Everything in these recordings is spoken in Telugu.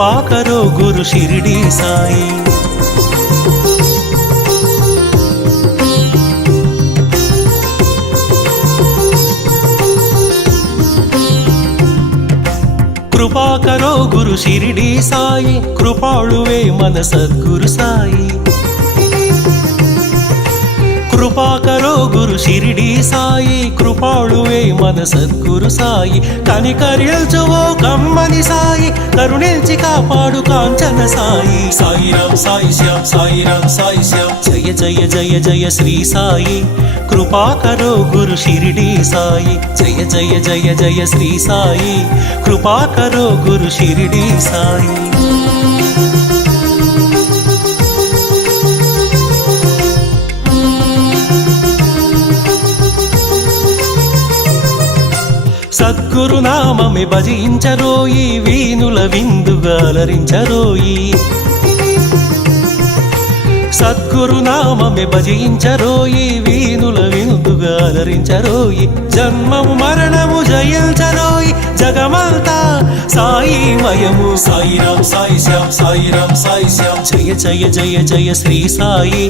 कृपा करो गुरु शिरडी साई। कृपा करो गुरु शिरडी साई, कृपाळुवे मन सद्गुरु साई। कृपा करो गुरु शिरडी साई, कृपाळुवे मन सद्गुरु साई। कनिकरिल्चुवो कम्मनि साई, करुणिंचि कापाडु कांचन साई। साई राम साई श्याम, साई राम साई श्याम, जय जय जय जय श्री साई। कृपा करो गुरु शिरडी साई, जय जय जय जय श्री साई। कृपा करो गुरु शिरडी साई। సద్గురు నామమే భజించరోయి, వీనుల విందుగా అలరించరోయి। సద్గురు నామమే భజించరోయి, వీనుల విందుగా అలరించరోయి। జన్మము మరణము జయించరోయి, జగమంతా సాయిమయము। సాయి రామ్ సాయి శ్యామ్, సాయి రామ్ సాయి శ్యామ్, జయ జయ జయ జయ శ్రీ సాయి।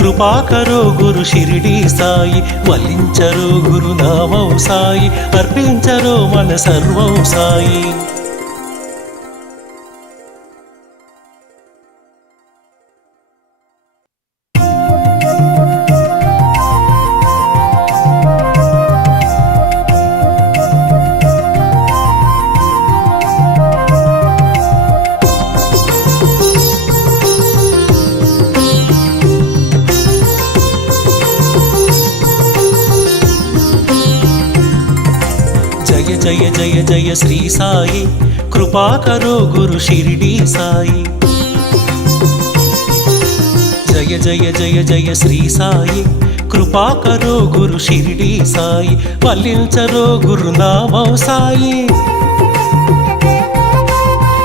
कृपा करो गुरु शिरडी साई, वलिंचरो गुरु नामौ साई, अर्पिंचरो मन सर्वौ साई। जय जय जय श्री साई, कृपा करो गुरु शिरडी साई। जय जय जय जय श्री साई, कृपा करो गुरु शिरडी साई। वलिंचरो गुरु नामौ साई,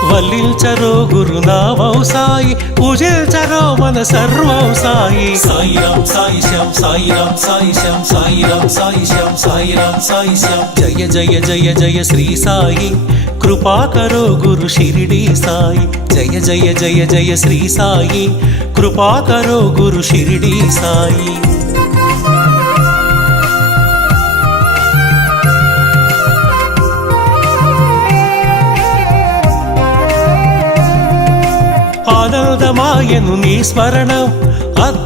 वलिंचरो गुरु नामौ साई, पूजिंचरो मन सर्वौ साई। साई राम साई श्याम, साई राम साई श्याम, साई राम साई श्याम, साई राम साई श्याम, जय जय जय जय श्री साई। कृपा करो गुरु शिरडी साई, जय जय जय जय श्री साई। कृपा करो गुरु शिरडी साई। ఆనందమాయను నీ స్మరణం,